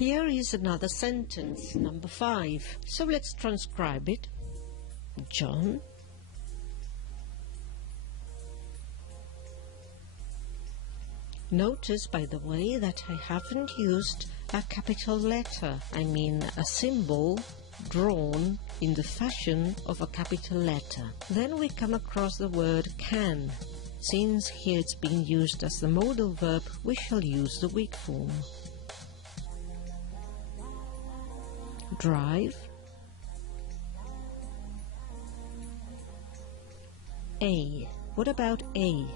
Here is another sentence, number 5. So let's transcribe it. John Notice, by the way, that I haven't used a capital letter. I mean a symbol drawn in the fashion of a capital letter. Then we come across the word can. Since here it's being used as the modal verb, we shall use the weak form. Drive. A. What about A?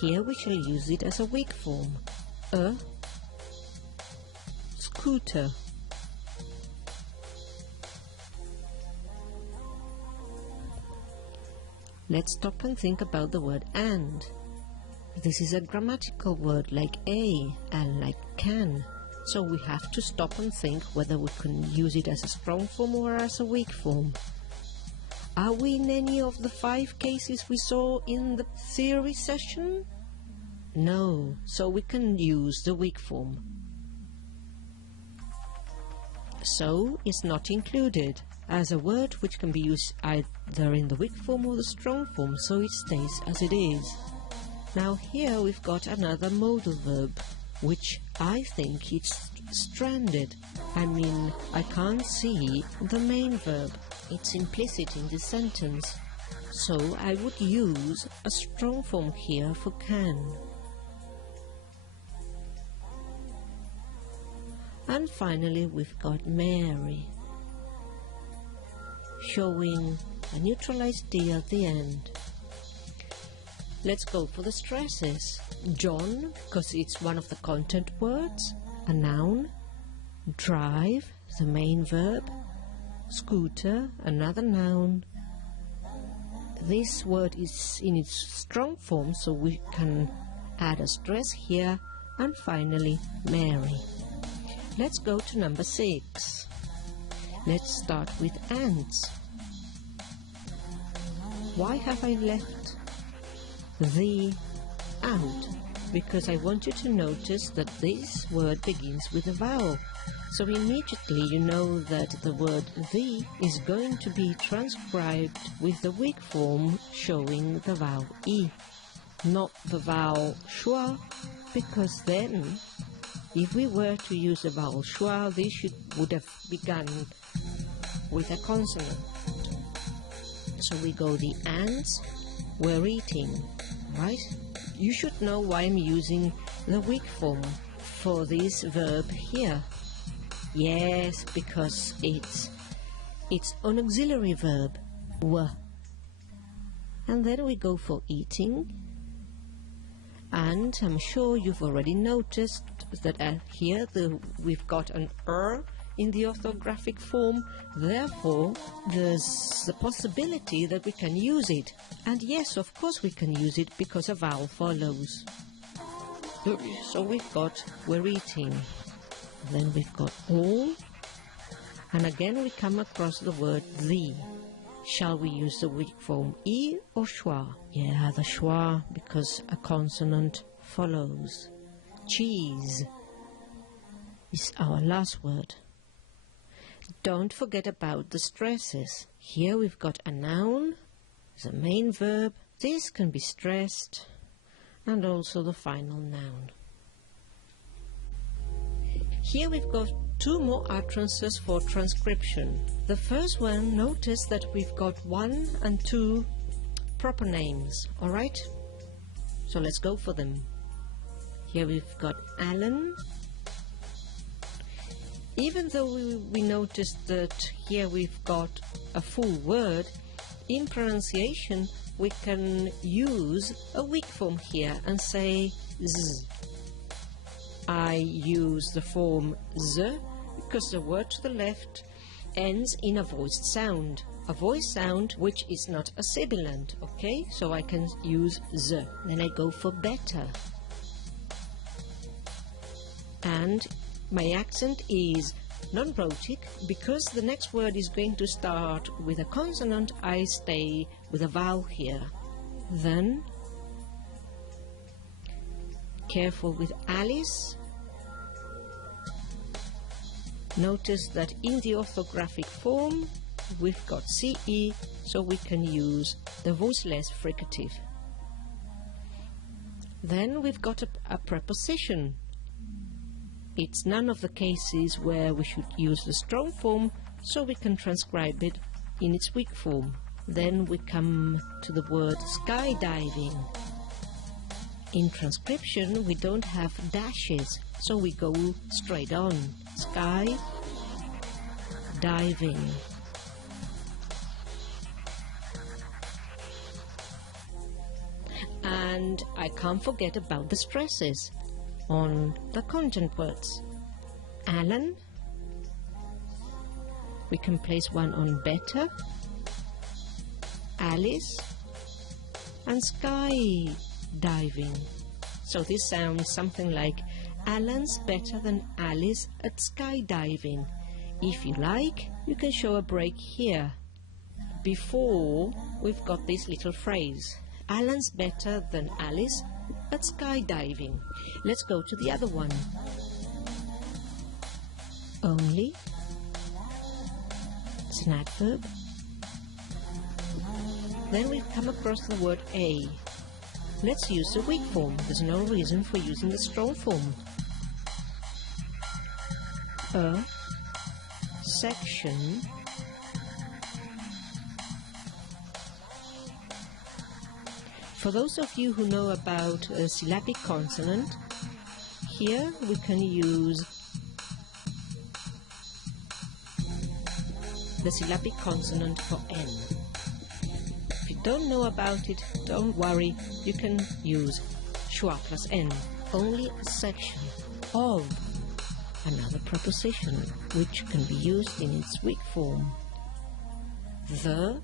Here we shall use it as a weak form. A scooter. Let's stop and think about the word and. This is a grammatical word like a and like can. So we have to stop and think whether we can use it as a strong form or as a weak form. Are we in any of the 5 cases we saw in the theory session? No, so we can use the weak form. So is not included as a word which can be used either in the weak form or the strong form, so it stays as it is. Now here we've got another modal verb, which I think it's stranded. I mean, I can't see the main verb. It's implicit in this sentence. So I would use a strong form here for can. And finally we've got Mary, showing a neutralized D at the end. Let's go for the stresses. John, because it's one of the content words, a noun. Drive, the main verb. Scooter, another noun. This word is in its strong form, so we can add a stress here. And finally, Mary. Let's go to number 6. Let's start with ants. Why have I left the out? Because I want you to notice that this word begins with a vowel. So immediately you know that the word the is going to be transcribed with the weak form showing the vowel e, not the vowel schwa, because then if we were to use the vowel schwa, this would have begun with a consonant. So we go the ants were eating, right? You should know why I'm using the weak form for this verb here. Yes, because it's an auxiliary verb, were. And then we go for eating. And I'm sure you've already noticed that here we've got an in the orthographic form. Therefore, there's the possibility that we can use it. And yes, of course we can use it because a vowel follows. So we've got we're eating. Then we've got all. And again we come across the word the. Shall we use the weak form e or schwa? Yeah, the schwa, because a consonant follows. Cheese is our last word. Don't forget about the stresses. Here we've got a noun, the main verb. This can be stressed, and also the final noun. Here we've got 2 more utterances for transcription. The first one, notice that we've got 1 and 2 proper names, alright? So let's go for them. Here we've got Alan. Even though we noticed that here we've got a full word, in pronunciation we can use a weak form here and say z. I use the form z because the word to the left ends in a voiced sound. A voiced sound which is not a sibilant, okay? So I can use z. Then I go for better. And my accent is non-rhotic. Because the next word is going to start with a consonant, I stay with a vowel here. Then, careful with Alice. Notice that in the orthographic form we've got CE, so we can use the voiceless fricative. Then we've got a preposition. It's none of the cases where we should use the strong form, so we can transcribe it in its weak form. Then we come to the word skydiving. In transcription we don't have dashes, so we go straight on. Sky diving. And I can't forget about the stresses on the content words. Alan, we can place one on better, Alice, and sky diving. So this sounds something like Alan's better than Alice at skydiving. If you like, you can show a break here. Before we've got this little phrase, Alan's better than Alice at skydiving. Let's go to the other one. Only. It's an adverb. Then we come across the word a. Let's use the weak form. There's no reason for using the strong form. A section For those of you who know about a syllabic consonant, here we can use the syllabic consonant for N. If you don't know about it, don't worry, you can use schwa plus N, only a section of another preposition which can be used in its weak form. The,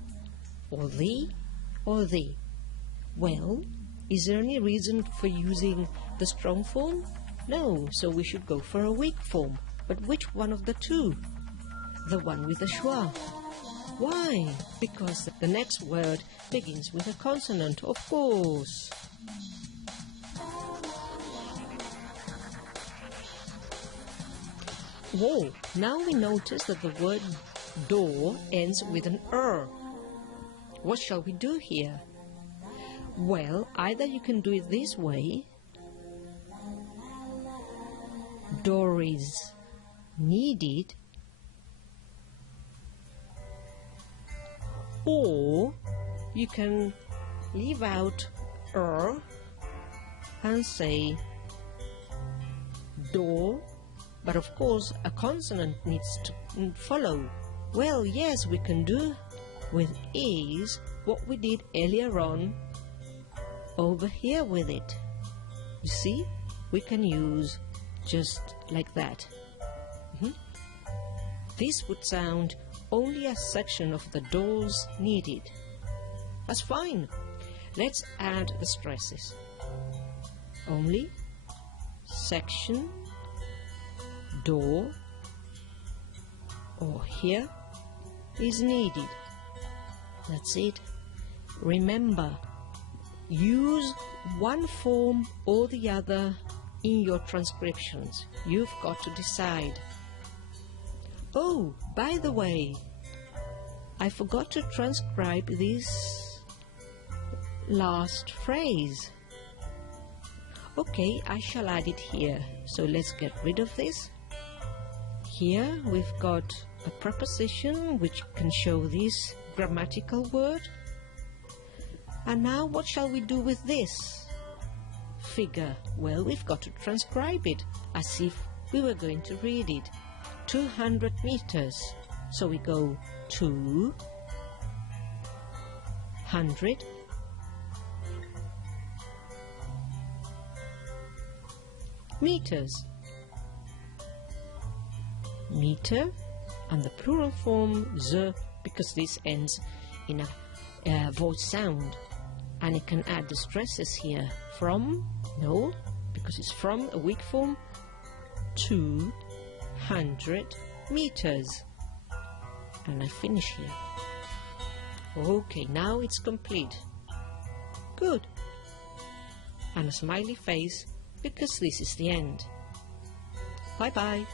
or the, or the. Well, is there any reason for using the strong form? No, so we should go for a weak form. But which one of the two? The one with the schwa. Why? Because the next word begins with a consonant, of course. Whoa, now we notice that the word door ends with an er. What shall we do here? Well, either you can do it this way, door is needed, or you can leave out and say door, but of course a consonant needs to follow. Well, yes, we can do with is what we did earlier on over here with it. You see, we can use just like that. This would sound only a section of the doors needed. That's fine. Let's add the stresses. Only, section, door, or here is needed. That's it. Remember, use one form or the other in your transcriptions. You've got to decide. Oh, by the way, I forgot to transcribe this last phrase. Okay, I shall add it here. So let's get rid of this. Here we've got a preposition which can show this grammatical word. And now what shall we do with this figure? Well, we've got to transcribe it as if we were going to read it. 200 meters. So we go 200 meters. Meter, and the plural form the, because this ends in a voice sound. And it can add the stresses here. From, no, because it's from a weak form, 200 meters. And I finish here. Okay, now it's complete. Good. And a smiley face, because this is the end. Bye-bye.